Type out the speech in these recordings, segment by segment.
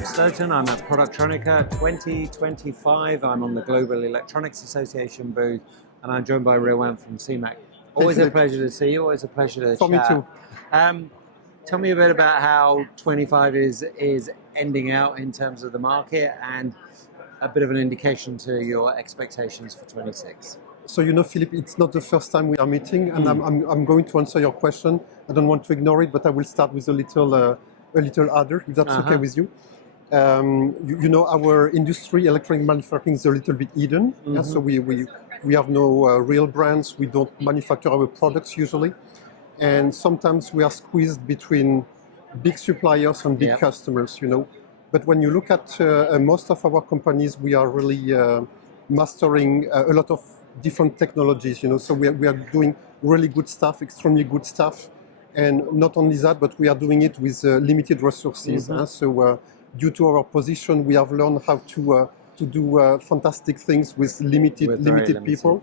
Philip Stoughton. I'm at Productronica 2025. I'm on the Global Electronics Association booth, and I'm joined by Riwan from C-MAC. Always a pleasure to see you. Always a pleasure to chat. For me too. Tell me a bit about how 25 is ending out in terms of the market, and a bit of an indication to your expectations for 26. So Philip, it's not the first time we are meeting, and I'm going to answer your question. I don't want to ignore it, but I will start with a little other, if that's okay with you. Our industry, electronic manufacturing, is a little bit hidden. So we have no real brands. We don't manufacture our products usually, and sometimes we are squeezed between big suppliers and big customers. But when you look at most of our companies, we are really mastering a lot of different technologies. So we are doing really good stuff, extremely good stuff. And not only that, but we are doing it with limited resources. So due to our position, we have learned how to do fantastic things with limited people.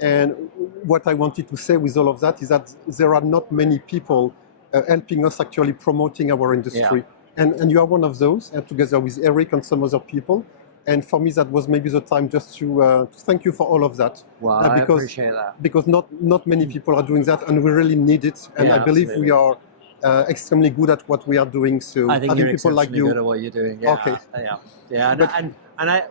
And what I wanted to say with all of that is that there are not many people helping us actually promoting our industry. And you are one of those, together with Eric and some other people. And for me, that was maybe the time just to thank you for all of that. Wow, I appreciate that. Because not many people are doing that, and we really need it. And I believe we are extremely good at what we are doing. So I think you're people like you good at what you're doing. Yeah, okay.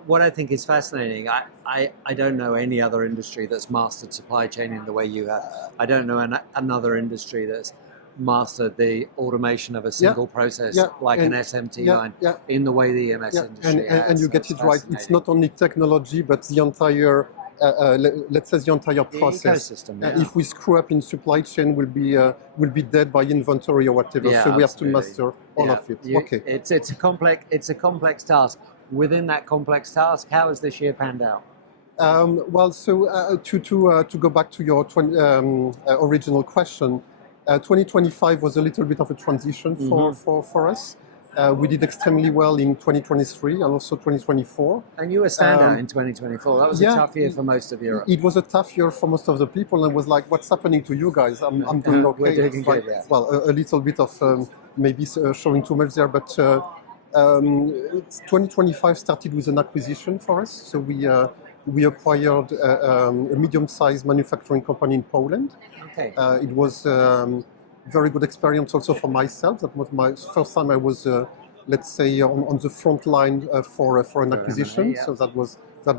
What I think is fascinating, I don't know any other industry that's mastered supply chain in the way you have. I don't know another industry that's mastered the automation of a single process like an SMT line in the way the EMS industry has. And you get it right. It's not only technology, but the entire, let's say, the entire process. Ecosystem, If we screw up in supply chain, we'll be dead by inventory or whatever. So we have to master all of it. Okay. It's a complex task. Within that complex task, how has this year panned out? To go back to your original question. 2025 was a little bit of a transition for us. We did extremely well in 2023 and also 2024. And you were standout in 2024. That was a tough year for most of Europe. It was a tough year for most of the people, and was like, what's happening to you guys? I'm doing okay. We're doing good, Well, a little bit of maybe showing too much there, but 2025 started with an acquisition for us. So we acquired a medium-sized manufacturing company in Poland. Okay. It was very good experience also for myself. That was my first time I was, let's say, on the front line for an acquisition. So that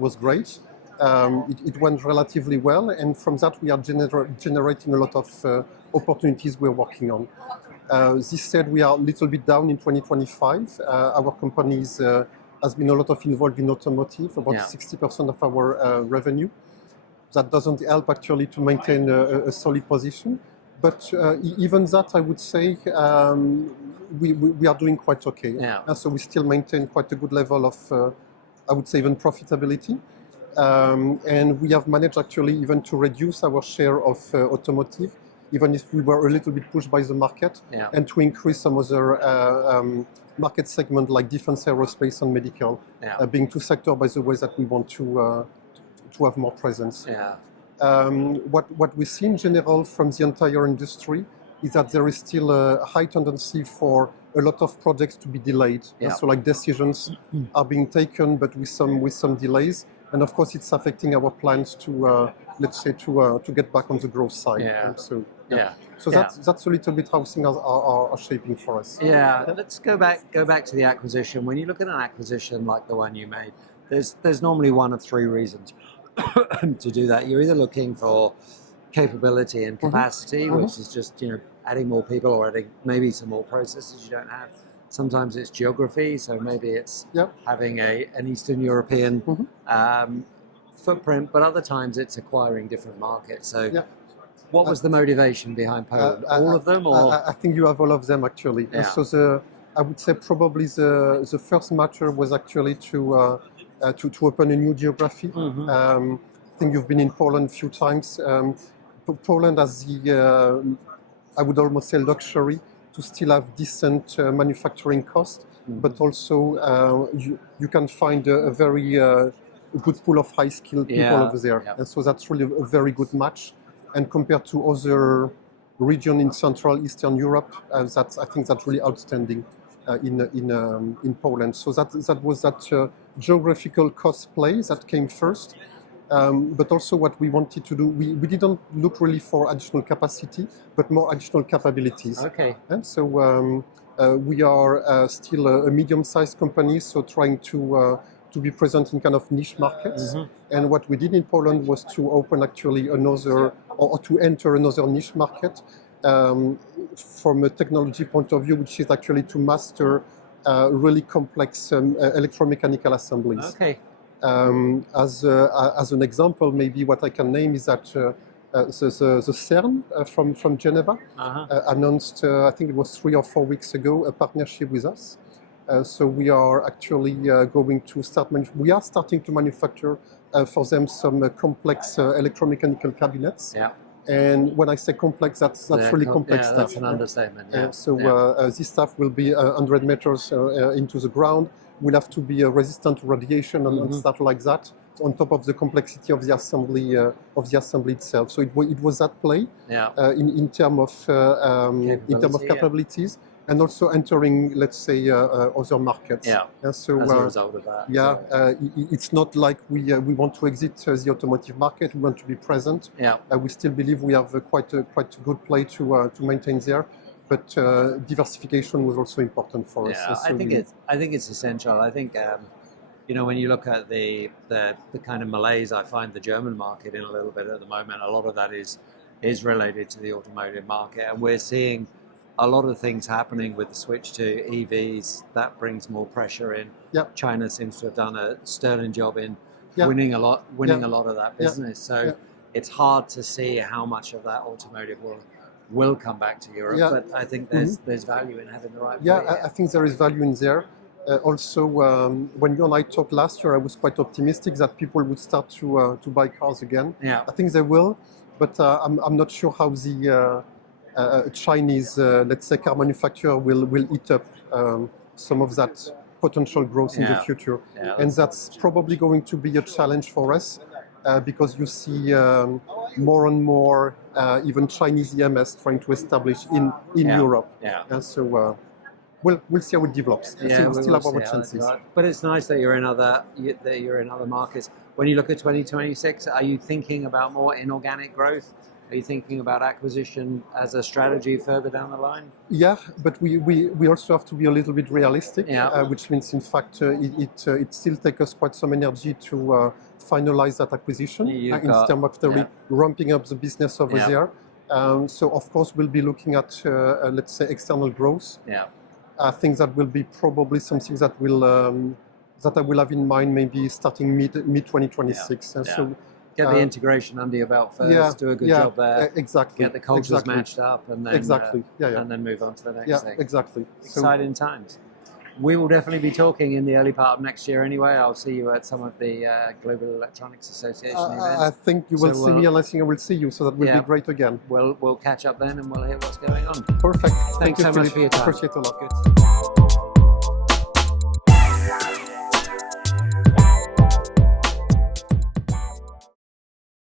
was great. It went relatively well, and from that we are generating a lot of opportunities we're working on. This said, we are a little bit down in 2025. Our company has been a lot of involved in automotive, about 60% of our revenue. That doesn't help actually to maintain a solid position. But even that, I would say, we are doing quite okay. So we still maintain quite a good level of, I would say, even profitability. And we have managed actually even to reduce our share of automotive, even if we were a little bit pushed by the market, and to increase some other market segment like defense, aerospace, and medical, being two sectors, by the way, that we want to have more presence. What we see in general from the entire industry is that there is still a high tendency for a lot of projects to be delayed. So like decisions are being taken, but with some delays. And of course, it's affecting our plans to, let's say, to get back on the growth side. So that's a little bit how things are shaping for us. Let's go back to the acquisition. When you look at an acquisition like the one you made, there's normally one of three reasons to do that. You're either looking for capability and capacity, which is just adding more people or adding maybe some more processes you don't have. Sometimes it's geography, so maybe it's having an Eastern European footprint, but other times it's acquiring different markets. So what was the motivation behind Poland? All of them? Or? I think you have all of them, actually. So I would say probably the first matter was actually to open a new geography. I think you've been in Poland a few times. Poland has the, I would almost say, luxury to still have decent manufacturing costs, but also you can find a very good pool of high-skilled people over there. And so that's really a very good match. And compared to other regions in Central Eastern Europe, I think that's really outstanding. in Poland. So that was that geographical cost play that came first. But also what we wanted to do, we didn't look really for additional capacity, but more additional capabilities. Okay. And so we are still a medium-sized company, so trying to be present in kind of niche markets. And what we did in Poland was to open actually another, or to enter another niche market from a technology point of view, which is actually to master really complex electromechanical assemblies. Okay. As an example, maybe what I can name is that the CERN from Geneva announced, I think it was 3 or 4 weeks ago, a partnership with us. So we are actually going to start. We are starting to manufacture for them some complex electromechanical cabinets. Yeah. And when I say complex, that's really complex stuff. That's an understatement. Yeah. So this stuff will be 100 meters into the ground. Will have to be resistant to radiation and stuff like that, on top of the complexity of the assembly itself. So it was that play in terms of capabilities, and also entering, let's say, other markets. Yeah. So as a result of that. It's not like we want to exit the automotive market. We want to be present. Yeah. We still believe we have quite a good play to maintain there. But diversification was also important for us. Yeah, So I think it's essential. I think when you look at the kind of malaise I find the German market in a little bit at the moment, a lot of that is related to the automotive market, and we're seeing a lot of things happening with the switch to EVs. That brings more pressure in. Yep. China seems to have done a sterling job in Yep. winning a lot of that business. Yep. So Yep. it's hard to see how much of that automotive will come back to Europe, Yeah. but I think there's value in having the right. I think there is value in there. Also, when you and I talked last year, I was quite optimistic that people would start to buy cars again. Yeah. I think they will, but I'm not sure how the Chinese, let's say, car manufacturer will eat up some of that potential growth in the future. Yeah, and that's probably going to be a challenge for us. Because you see more and more even Chinese EMS trying to establish in Europe. Yeah. And so we'll see how it develops. Yeah, we still have our chances. Right. But it's nice that you're in other markets. When you look at 2026, are you thinking about more inorganic growth? Are you thinking about acquisition as a strategy further down the line? Yeah, but we also have to be a little bit realistic, Yeah. which means in fact it still takes us quite some energy to finalize that acquisition in terms of ramping up the business over there. So of course we'll be looking at let's say external growth. Yeah. I think that will be probably something that I will have in mind maybe starting mid 2026. And so get the integration under your belt first, do a good job there. Exactly. Get the cultures matched up, and then and then move on to the next thing. Exactly. Exciting times. We will definitely be talking in the early part of next year anyway. I'll see you at some of the Global Electronics Association events. I think you will see me, and I think I will see you, so that will be great again. We'll catch up then, and we'll hear what's going on. Perfect. Thanks so much for your time. Appreciate it a lot. Good.